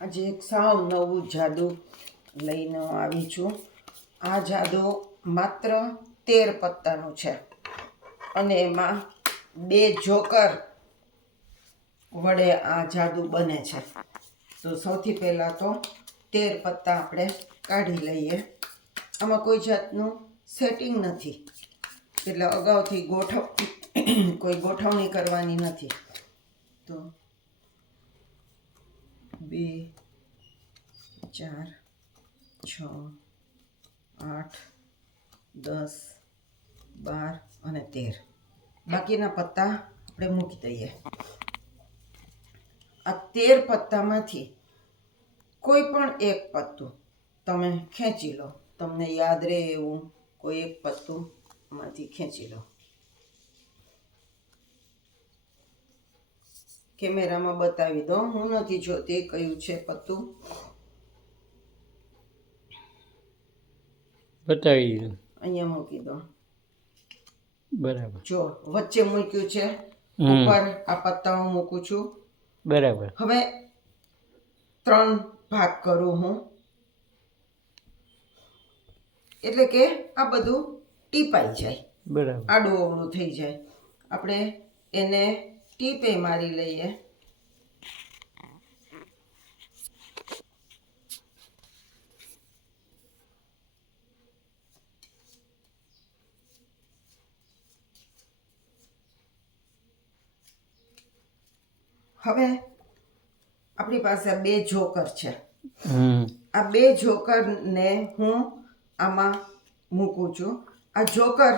આજે એક સાવ નવું જાદુ લઈને આવી છું. આ જાદુ માત્ર તેર પત્તાનું છે અને એમાં બે જોકર વડે આ જાદુ બને છે. તો સૌથી પહેલાં તો તેર પત્તા આપણે કાઢી લઈએ. આમાં કોઈ જાતનું સેટિંગ નથી. એટલે અગાઉથી ગોઠવ, કોઈ ગોઠવણી કરવાની નથી. તો બે, ચાર, છ, આઠ, દસ, બાર અને તેર. બાકીના પત્તા આપણે મૂકી દઈએ. આ તેર પત્તામાંથી કોઈ પણ એક પત્તું તમે ખેંચી લો. તમને યાદ રહે એવું કોઈ એક પત્તું માંથી ખેંચી લો. કેમેરામાં બતાવી દો. હું નથી જોતી કયું છે પત્તું? બતાવી દીધું અહીંયા મૂકી દો. બરાબર. જો વચ્ચે મૂક્યું છે. ઉપર આ પત્તા હું મૂકું છું. બરાબર. હવે ત્રણ ભાગ કરું હું. એટલે કે આ બધું ટીપાઈ જાય. બરાબર. આડું અવળું થઈ જાય. આપણે એને ટીપે મારી લઈએ. હવે આપણી પાસે બે જોકર છે. આ બે જોકરને હું આમાં મૂકું છું. આ જોકર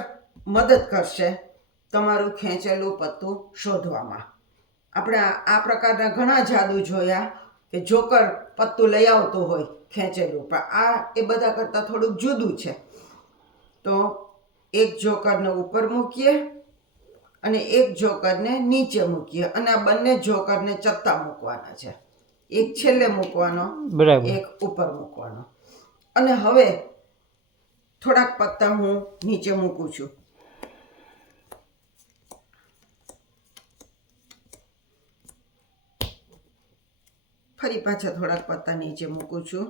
મદદ કરશે. તમારું ખેંચેલું પત્તું શોધવામાં. આપણે આ પ્રકારના ઘણા જાદુ જોયા કે જોકર પત્તું લઈ આવતો હોય ખેંચેલું. પણ આ એ બધા કરતાં થોડુંક જુદું છે. તો એક જોકરને ઉપર મૂકીએ અને એક જોકરને નીચે મૂકીએ અને આ બંને જોકરને ચત્તા મૂકવાના છે. એક છેલ્લે મૂકવાનો એક ઉપર મૂકવાનો. અને હવે થોડાક પત્તા હું નીચે મૂકું છું. ફરી પાછા થોડાક પત્તા નીચે મૂકું છું.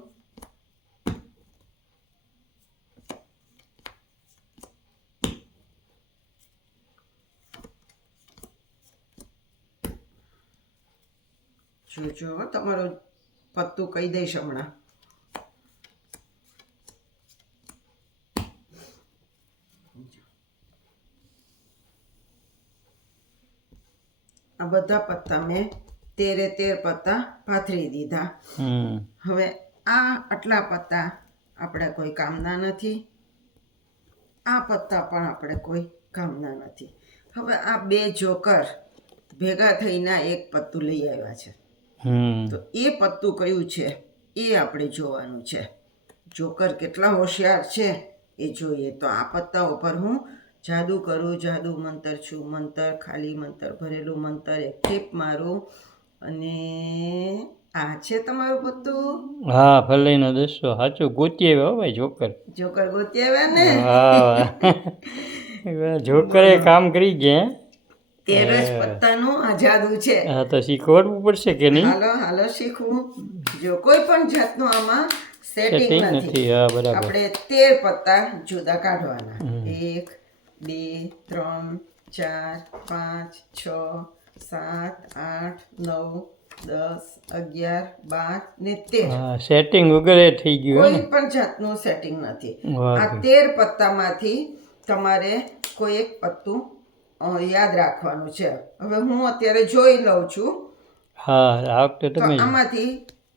જોજો તમારું પત્તું કહી દઈશ હમણાં. આ બધા પત્તા મેં તેરે તેર પત્તા પાથરી દીધા. હવે આ આટલા પત્તા આપણે કોઈ કામના નથી. આ પત્તા પણ આપણે કોઈ કામના નથી. હવે આ બે જોકર ભેગા થઈને એક પત્તું લઈ આવ્યા છે. હમ. તો એ પત્તું કયું છે? એ આપણે જોવાનું છે. જોકર કેટલા હોશિયાર છે એ જોઈએ. તો આ પત્તા ઉપર હું જાદુ કરું જાદુ મંતર છું મંતર ખાલી મંતર ભરેલું મંતર એક ટીપ મારું અને આ છે તમારું પત્તું? હા ફલાઈનો દસો. સાચું ગોતી આવ્યો હો ભાઈ જોકર. જોકર ગોતી આવ્યા ને? હા. જોકરે કામ કરી ગયા. તેરજ પત્તાનું આઝાદું છે. હા તો શીખવાડવું પડશે કે નહીં? હાલો હાલો શીખવું. જો કોઈ પણ જાતનું આમાં સેટિંગ નથી. હા બરાબર. આપણે તેર પત્તા જુદા કાઢવાના. એક બે ત્રણ ચાર પાંચ છ સાત આઠ નવ દસ અગિયાર બાર ને તેર. સેટિંગ વગેરે થઈ ગયું કોઈ પણ જાતનું સેટિંગ નથી. આ તેર પત્તામાંથી તમારે કોઈ એક પત્તું યાદ રાખવાનું છે. હવે હું અત્યારે જોઈ લઉં છું. હા આ વખતે તમે. આમાંથી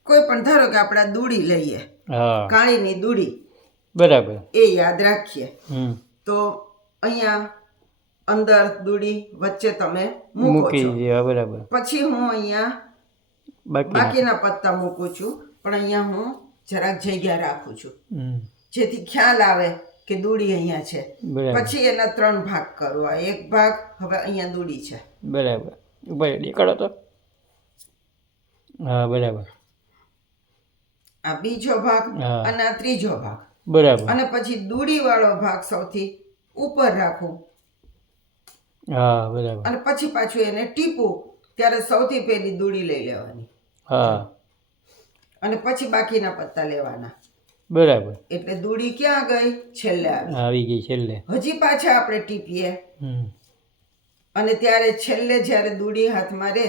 કોઈ પણ ધારો કે આપણે દૂડી લઈએ કાળીની દૂડી બરાબર. એ યાદ રાખીએ. તો અહીંયા અંદર દૂડી વચ્ચે તમે મૂકો મૂકી છો. દીધી બરાબર. પછી હું અહીંયા બાકી બાકીના પત્તા મૂકું છું પણ અહીંયા હું જરાક જગ્યા રાખું છું. હમ. જેથી ખ્યાલ આવે કે દૂડી અહીંયા છે. બરાબર. પછી એના ત્રણ ભાગ કરવા એક ભાગ હવે અહીંયા દૂડી છે. બરાબર. ઊભા દેખાડો તો. હા બરાબર. આ બીજો ભાગ હા. અને આ ત્રીજો ભાગ. બરાબર. અને પછી દૂડી વાળો ભાગ સૌથી ઉપર રાખું. હા બરાબર. અને પછી પાછું એને ટીપું ત્યારે સૌથી પહેલી દૂડી લઈ લેવાની. હા. અને પછી બાકીના પત્તા લેવાના. બરાબર. એટલે દૂડી ક્યાં ગઈ? છેલ્લે આવી. ગઈ છેલ્લે. હજી પાછા આપણે ટીપીએ. અને ત્યારે છેલ્લે જ્યારે દૂડી હાથમાં રહે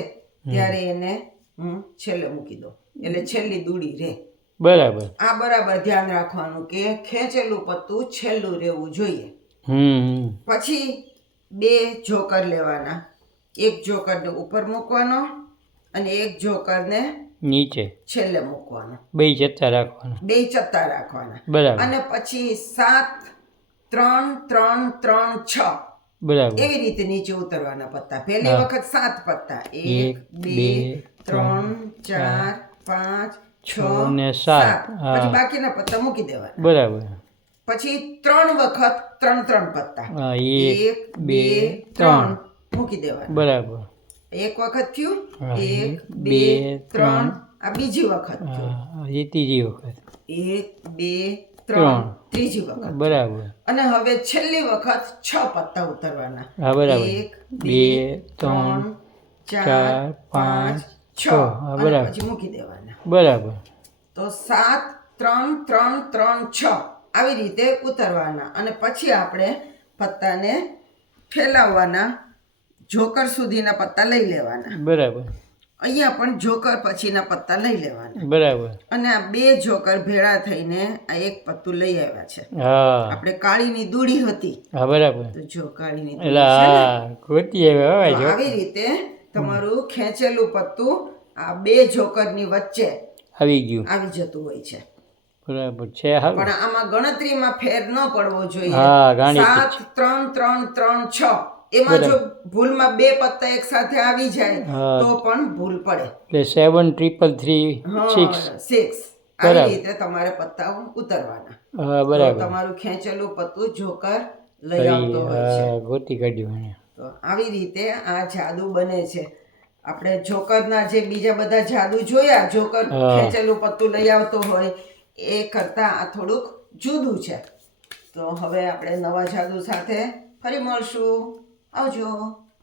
ત્યારે એને હું છેલ્લે મૂકી દઉં એટલે છેલ્લી દૂડી રહે. બરાબર. આ બરાબર ધ્યાન રાખવાનું કે ખેંચેલું પત્તું છેલ્લું રહેવું જોઈએ. હમ. પછી બે જોકર લેવાના. એક જોકરને ઉપર મૂકવાનો અને એક જોકરને નીચે. છેલ્લે મૂકવાનો. બે જતા રાખવાના. બે ચત્તા રાખવાના. બરાબર. અને પછી સાત ત્રણ ત્રણ ત્રણ છ. બરાબર. એવી રીતે નીચે ઉતરવાના પત્તા. પહેલી વખત સાત પત્તા. એક બે ત્રણ ચાર પાંચ છ છ ને સાત. પછી બાકીના પત્તા મૂકી દેવાના. બરાબર. પછી ત્રણ વખત ત્રણ ત્રણ પત્તા. એક બે ત્રણ મૂકી દેવાય બરાબર. એક વખત થયું એક બે ત્રણ. આ બીજી વખત એ ત્રીજી વખત. એક બે ત્રણ. ત્રીજી વખત બરાબર. અને હવે છેલ્લી વખત છ પત્તા ઉતરવાના. હા બરાબર. એક બે ત્રણ ચાર પાંચ છ. બરાબર. પછી મૂકી દેવાના. બરાબર. તો સાત ત્રણ ત્રણ ત્રણ છ. આવી રીતે ઉતરવાના અને પછી આપણે પત્તાને ફેલાવવાના જોકર સુધીના પત્તા લઈ લેવાના. બરાબર. અહીંયા પણ જોકર પછીના પત્તા લઈ લેવાના. બરાબર. અને આ બે જોકર ભેળા થઈને આ એક પત્તું લઈ આવ્યા છે. આપણે કાળીની દૂડી હતી. હા બરાબર. તો જો કાળીની જો. આવી રીતે તમારું ખેંચેલું પત્તું આ બે જોકરની વચ્ચે આવી ગયું. આવી જતું હોય છે. બરાબર છે પણ આમાં ગણતરીમાં ફેર ન પડવો જોઈએ. હા, રાણી સાત ત્રણ ત્રણ ત્રણ છ. એમાં જો ભૂલમાં બે પત્તા એક સાથે આવી જાય તો પણ ભૂલ પડે. એટલે seven triple three six six આવી રીતે તમારે પત્તા ઉતરવાના. બરાબર. તમારું ખેંચેલું પત્તું જોકર લઈ આવતો હોય છે. ગોતી કાઢ્યું તો આવી રીતે આ જાદુ બને છે. આપણે જોકરના જે બીજા બધા જાદુ જોયા જોકર ખેંચેલું પત્તું લઈ આવતો હોય એ કરતાં આ થોડુંક જુદું છે. તો હવે આપણે નવા જાદુ સાથે ફરી મળશું. આવજો.